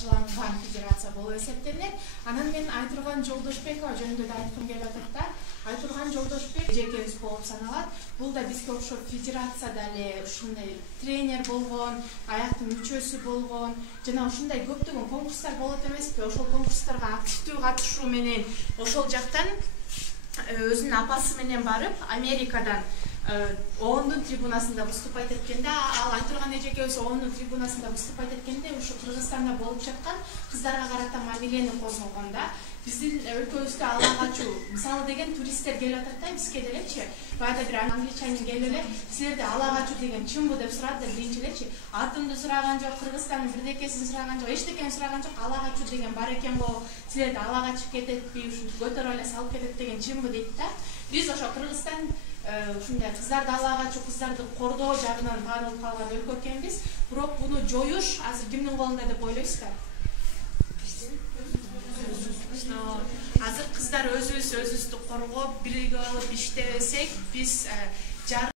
каржыланган федерация болуп эсептелет. Анан мен Айтурган Жолдошбекова жөнүндө да айткым келип атат да. Айтурган Жолдошбек эжекебиз болуп саналат. Бул да бизге окшоп федерацияда эле ушундай тренер болгон, аяктын мүчөсү болгон, жана ушундай көптөгөн конкурстар болот эмеспи? Ошол конкурстарга активдүү катышуу менен ошол жактан өзүнүн апасы менен барып Америкадан ООНдун трибунасында выступать эткенде, ал Айтурган эжекебиз ООНдун трибунасында выступать эткенде ушу Кыргызстанда болуп жаткан кыздарга карата мамилени козгогон да. Биздин өлкөбүздө ала качуу, мисалы деген туристтер келип атат да бизге делечи. Баягы бир англичанин келип эле, силерде ала качуу деген чынбы деп сурады да биринчи элечи. Атымды сураган жок, Кыргызстандын бирдекесин сураган жок, эчтекени сураган жок, ала качуу деген бар экен го, силерде ала качып кететпи, ушинтип көтөрүп эле салып кетет деген чынбы дейт да. Биз ошо Кыргызстан ушундай кыздарды ала качуу, кыздарды кордоо жагынан таанылып калган өлкө экенбиз. Бирок буну жоюш азыр кимдин колунда деп ойлойсуздар? Азыр кыздар өзүбүздү коргоп, бирге алып иштебесек, биз